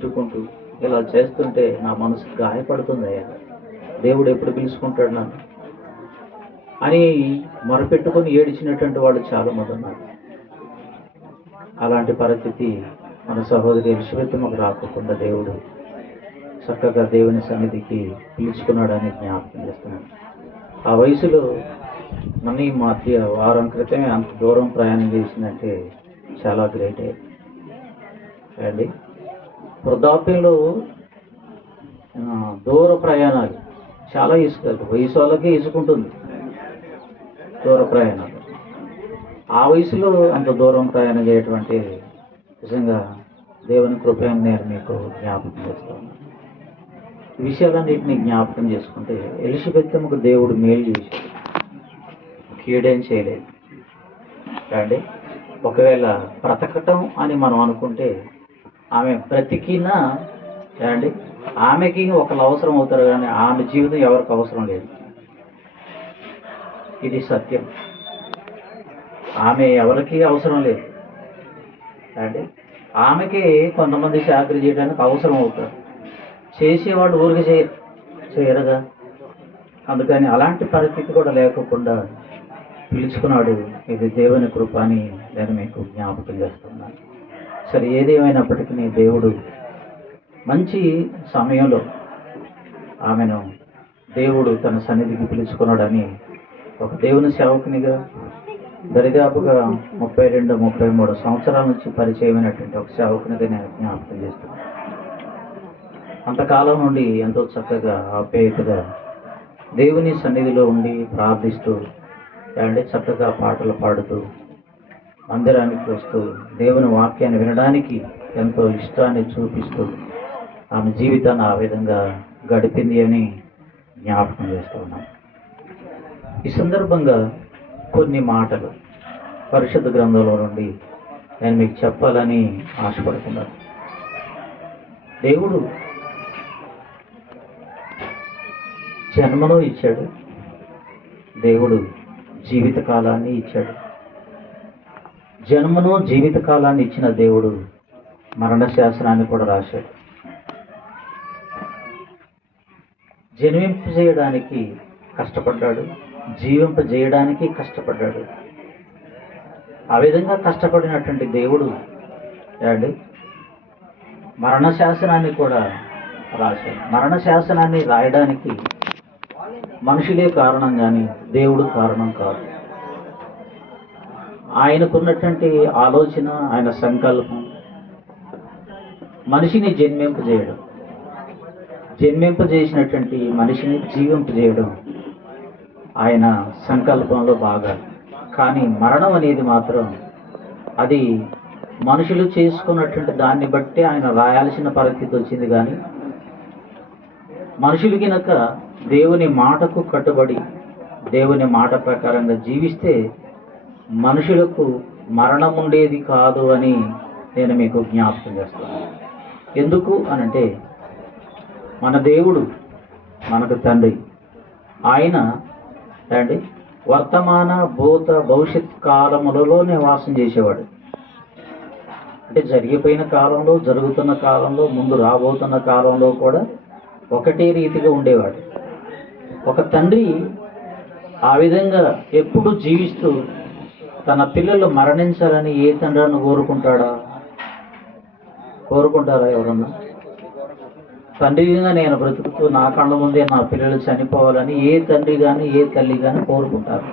తిట్టుకుంటూ ఇలా చేస్తుంటే నా మనసు గాయపడుతుంది అయ్యా. దేవుడు ఎప్పుడు పిలుచుకుంటాడు నన్ను? అని మొరపెట్టుకొని ఏడిచినటువంటి వాళ్ళు చాలామంది ఉన్నారు. అలాంటి పరిస్థితి మన సహోదరి ఎలిషబెత్ రాకుండా దేవుడు చక్కగా దేవుని సన్నిధికి పిలుచుకున్నాడని జ్ఞాపకం చేస్తున్నాను ఆ వయసులో నన్ను ఈ మధ్య వారం క్రితమే అంత దూరం ప్రయాణం చేసిందంటే చాలా గ్రేటే. అండి? వృద్ధాప్యంలో దూర ప్రయాణాలు. చాలా ఇసుక వయసు వాళ్ళకే ఇసుకుంటుంది దూర ప్రయాణాలు. ఆ వయసులో అంత దూరం ప్రయాణం చేయటువంటి నిజంగా దేవుని కృపయం నేను మీకు జ్ఞాపకం చేస్తాను ఈ విషయాలన్నింటినీ జ్ఞాపకం చేసుకుంటే ఎలిషబెత్తమ్మకు దేవుడు మేలు చేశాడు. కీడేం చేయలేదు. అండి ఒకవేళ బ్రతకటం అని మనం అనుకుంటే ఆమె బ్రతికినా ఏమండి? ఆమెకి ఒకళ్ళు అవసరం అవుతారు కానీ ఆమె జీవితం ఎవరికి అవసరం లేదు. ఇది సత్యం. ఆమె ఎవరికి అవసరం లేదు. అంటే ఆమెకి కొంతమంది చాకరీ చేయడానికి అవసరం అవుతారు. చేసేవాడు ఊరికి చేయరు చేయరుగా. అందుకని అలాంటి పరిస్థితి కూడా లేకుండా పిలుచుకున్నాడు ఇది దేవుని కృప అని నేను మీకు జ్ఞాపకం చేస్తున్నాను. సరే ఏదేమైనప్పటికీ దేవుడు మంచి సమయంలో ఆమెను దేవుడు తన సన్నిధికి పిలుచుకున్నాడని ఒక దేవుని సేవకునిగా దరిదాపుగా ముప్పై రెండు ముప్పై మూడు సంవత్సరాల నుంచి పరిచయమైనటువంటి ఒక సేవకునిగా నేను జ్ఞాపకం చేస్తున్నాను. అంతకాలం నుండి ఎంతో చక్కగా ఆప్యాయతగా దేవుని సన్నిధిలో ఉండి ప్రార్థిస్తూ అంటే చక్కగా పాటలు పాడుతూ మందిరానికి వస్తూ దేవుని వాక్యాన్ని వినడానికి ఎంతో ఇష్టాన్ని చూపిస్తూ ఆమె జీవితాన్ని ఆ విధంగా గడిపింది అని జ్ఞాపకం చేస్తూ ఉన్నాం. ఈ సందర్భంగా కొన్ని మాటలు పరిషత్ గ్రంథంలో నుండి నేను మీకు చెప్పాలని ఆశపడుతున్నాను. దేవుడు జన్మను ఇచ్చాడు దేవుడు జీవిత కాలాన్ని ఇచ్చాడు. జన్మను జీవిత కాలాన్ని ఇచ్చిన దేవుడు మరణ శాసనాన్ని కూడా రాశాడు. జన్మింపజేయడానికి కష్టపడ్డాడు జీవింపజేయడానికి కష్టపడ్డాడు. ఆ విధంగా కష్టపడినటువంటి దేవుడు అండి మరణ శాసనాన్ని కూడా రాశాడు. మరణ శాసనాన్ని రాయడానికి మనుషులే కారణం కానీ దేవుడు కారణం కాదు. ఆయనకున్నటువంటి ఆలోచన ఆయన సంకల్పం. మనిషిని జన్మింపు చేయడం. జన్మింపు చేసినటువంటి మనిషిని జీవింపజేయడం ఆయన సంకల్పంలో బాగా కానీ మరణం అనేది మాత్రం అది మనుషులు చేసుకున్నటువంటి దాన్ని బట్టి ఆయన రాయాల్సిన పరిస్థితి వచ్చింది కానీ మనుషులు గినక దేవుని మాటకు కట్టుబడి దేవుని మాట ప్రకారంగా జీవిస్తే మనుషులకు మరణం ఉండేది కాదు అని నేను మీకు జ్ఞాపకం చేస్తాను. ఎందుకు అనంటే మన దేవుడు మనకు తండ్రి. ఆయన అండి వర్తమాన భూత భవిష్యత్ కాలములలో నివాసం చేసేవాడు. అంటే జరిగిపోయిన కాలంలో జరుగుతున్న కాలంలో ముందు రాబోతున్న కాలంలో కూడా ఒకటే రీతిగా ఉండేవాడు. ఒక తండ్రి ఆ విధంగా ఎప్పుడు జీవిస్తూ తన పిల్లలు మరణించాలని ఏ తండ్రిని కోరుకుంటాడా? కోరుకుంటారా ఎవరన్నా? తండ్రిగా నేను బ్రతుకుతూ నా కళ్ళ ముందే నా పిల్లలు చనిపోవాలని ఏ తండ్రి కానీ ఏ తల్లి కానీ కోరుకుంటారు?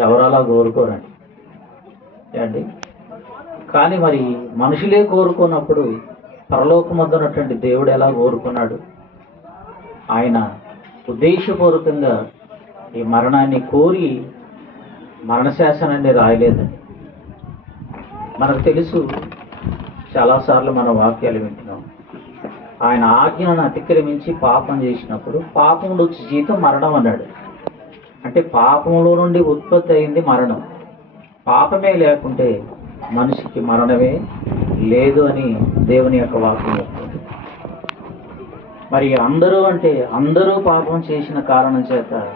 ఎవరు అలా కోరుకోరండి? అండి కానీ మరి మనుషులే కోరుకున్నప్పుడు పరలోకమద్దనటువంటి దేవుడు ఎలా కోరుకున్నాడు? ఆయన ఉద్దేశపూర్వకంగా ఈ మరణాన్ని కోరి మరణశాసనాన్ని రాయలేదండి. మనకు తెలుసు చాలాసార్లు మన వాక్యాలు వింటున్నాం. ఆయన ఆజ్ఞను అతిక్రమించి పాపం చేసినప్పుడు పాపంలో వచ్చి జీతం మరణం అన్నాడు. అంటే పాపంలో నుండి ఉత్పత్తి అయింది మరణం. పాపమే లేకుంటే మనిషికి మరణమే లేదు అని దేవుని యొక్క వాక్యం చెప్తుంది. మరి అందరూ అంటే అందరూ పాపం చేసిన కారణం చేత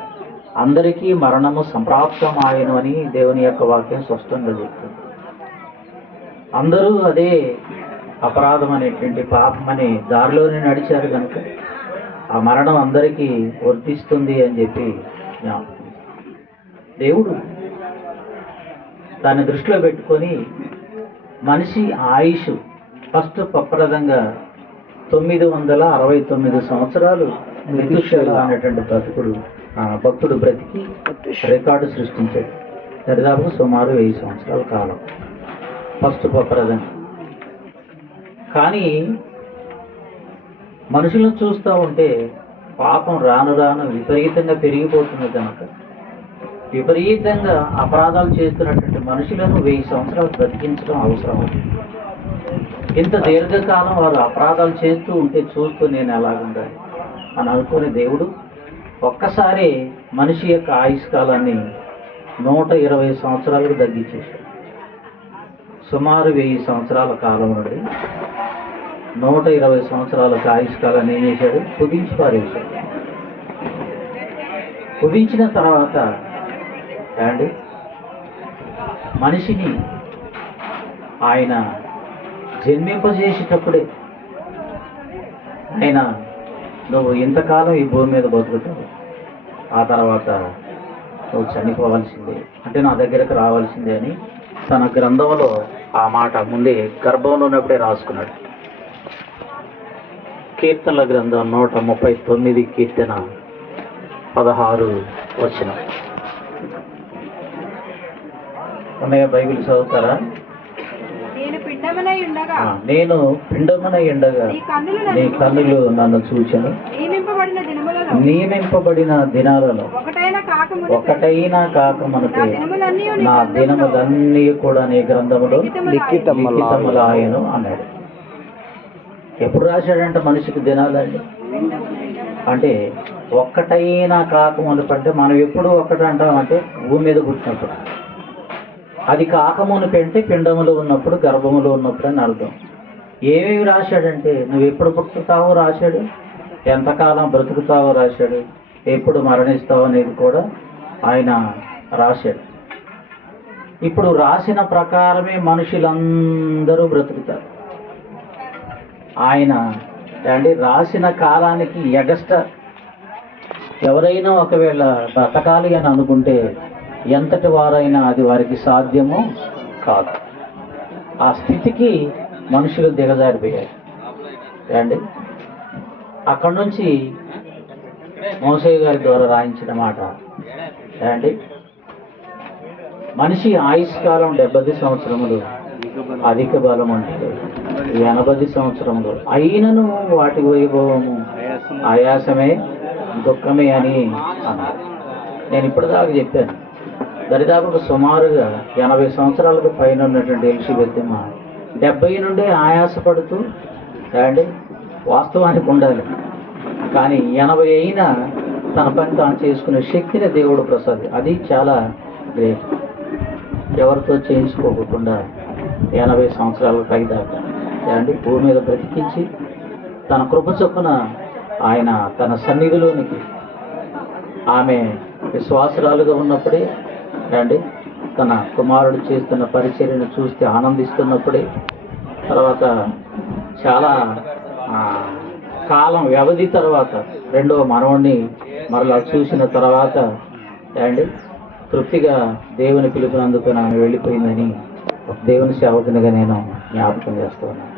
అందరికీ మరణము సంప్రాప్తమాయను అని దేవుని యొక్క వాక్యం స్పష్టంగా చెప్తుంది. అందరూ అదే అపరాధం అనేటువంటి పాపం అనే దారిలోనే నడిచారు కనుక ఆ మరణం అందరికీ వర్తిస్తుంది అని చెప్పి దేవుడు దాన్ని దృష్టిలో పెట్టుకొని మనిషి ఆయుష్ ఫస్ట్ పప్రదంగా తొమ్మిది వందల అరవై తొమ్మిది సంవత్సరాలు మెతుషల అనేటువంటి బ్రతుకుడు భక్తుడు బ్రతికి రికార్డు సృష్టించాడు. దరిదాపు సుమారు వెయ్యి సంవత్సరాల కాలం. ఫస్ట్ ప్రప్రదం కానీ మనుషులను చూస్తూ ఉంటే పాపం రాను రాను విపరీతంగా పెరిగిపోతుంది కనుక. విపరీతంగా అపరాధాలు చేస్తున్నటువంటి మనుషులను వెయ్యి సంవత్సరాలు బ్రతికించడం అవసరం. ఇంత దీర్ఘకాలం వారు అపరాధాలు చేస్తూ ఉంటే చూస్తూ నేను ఎలాగుండాలి? అని అనుకునే దేవుడు ఒక్కసారి మనిషి యొక్క ఆయుష్కాలాన్ని నూట ఇరవై సంవత్సరాలకు తగ్గించేశాడు. సుమారు వెయ్యి సంవత్సరాల కాలం నుండి నూట ఇరవై సంవత్సరాలకు ఆయుష్కాలాన్ని ఏం చేశాడు? కుదించి పారేశాడు కుదించిన తర్వాత అండి మనిషిని ఆయన జన్మింపజేసేటప్పుడే ఆయన నువ్వు ఇంతకాలం ఈ భూమి మీద బతుకుతావు? ఆ తర్వాత నువ్వు చనిపోవాల్సిందే. అంటే నా దగ్గరకు రావాల్సిందే అని తన గ్రంథంలో ఆ మాట ముందే గర్భంలో ఉన్నప్పుడే రాసుకున్నాడు. కీర్తనల గ్రంథం నూట ముప్పై తొమ్మిది కీర్తన పదహారు వచ్చిన అన్నయ్య బైబిల్ చదువుతారా? నేను పిండమనై ఉండగా నీ కన్నులు నన్ను చూచను. నియమింపబడిన దినాలలో ఒకటైన కాక నా మనకి నీ దినములన్నీ కూడా నీ గ్రంథములో లిఖితములాయెను. అన్నాడు. ఎప్పుడు రాశాడంటే మనిషికి దినాలండి అంటే ఒక్కటైనా కాక మునుపంటే మనం ఎప్పుడు ఒక్కటి అంటామంటే భూమి మీద పుట్టినప్పుడు అది కాకమును అంటే పిండములో ఉన్నప్పుడు గర్భములో ఉన్నప్పుడు అని అర్థం. ఏమేమి రాశాడంటే నువ్వు ఎప్పుడు పుట్టుతావో రాశాడు ఎంతకాలం బ్రతుకుతావో రాశాడు ఎప్పుడు మరణిస్తావు అనేది కూడా ఆయన రాశాడు. ఇప్పుడు రాసిన ప్రకారమే మనుషులందరూ బ్రతుకుతారు. ఆయన అంటే రాసిన కాలానికి ఎగస్ట ఎవరైనా ఒకవేళ బ్రతకాలి అని అనుకుంటే ఎంతటి వారైనా అది వారికి సాధ్యమో కాదు. ఆ స్థితికి మనుషులు దిగజారిపోయారు. రండి. అక్కడి నుంచి మోసయ్య గారి ద్వారా రాయించిన మాట. రండి. మనిషి ఆయుష్ కాలం డెబ్బై సంవత్సరములు అధిక బలం అంటే ఎనభై సంవత్సరములు. అయినను వాటి వైభవము ఆయాసమే దుఃఖమే అని అన్నారు. నేను ఇప్పటిదాకా చెప్పాను. దరిదాపుకు సుమారుగా ఎనభై సంవత్సరాలకు పైన ఉన్నటువంటి ఎలిషబెత్తమ్మ డెబ్బై నుండి ఆయాసపడుతూ అండి వాస్తవానికి ఉండాలి. కానీ ఎనభై అయినా తన పని తాను చేసుకునే శక్తిని దేవుడు ప్రసాద్ అది చాలా గ్రేట్. ఎవరితో చేయించుకోకుండా ఎనభై సంవత్సరాల పైదాకా ఏమండి భూమి మీద బ్రతికించి తన కృప చొప్పున ఆయన తన సన్నిధిలోనికి ఆమె విశ్వాసరాలుగా ఉన్నప్పుడే ఏమండి తన కుమారుడు చేస్తున్న పరిచర్యను చూస్తే ఆనందిస్తున్నప్పుడే తర్వాత చాలా కాలం వ్యవధి తర్వాత రెండవ మనవణ్ణి మరలా చూసిన తర్వాత ఏమండి తృప్తిగా దేవుని పిలుపునందుకు ఆమె వెళ్ళిపోయిందని దేవుని సేవకునిగా నేను జ్ఞాపకం చేస్తున్నాను.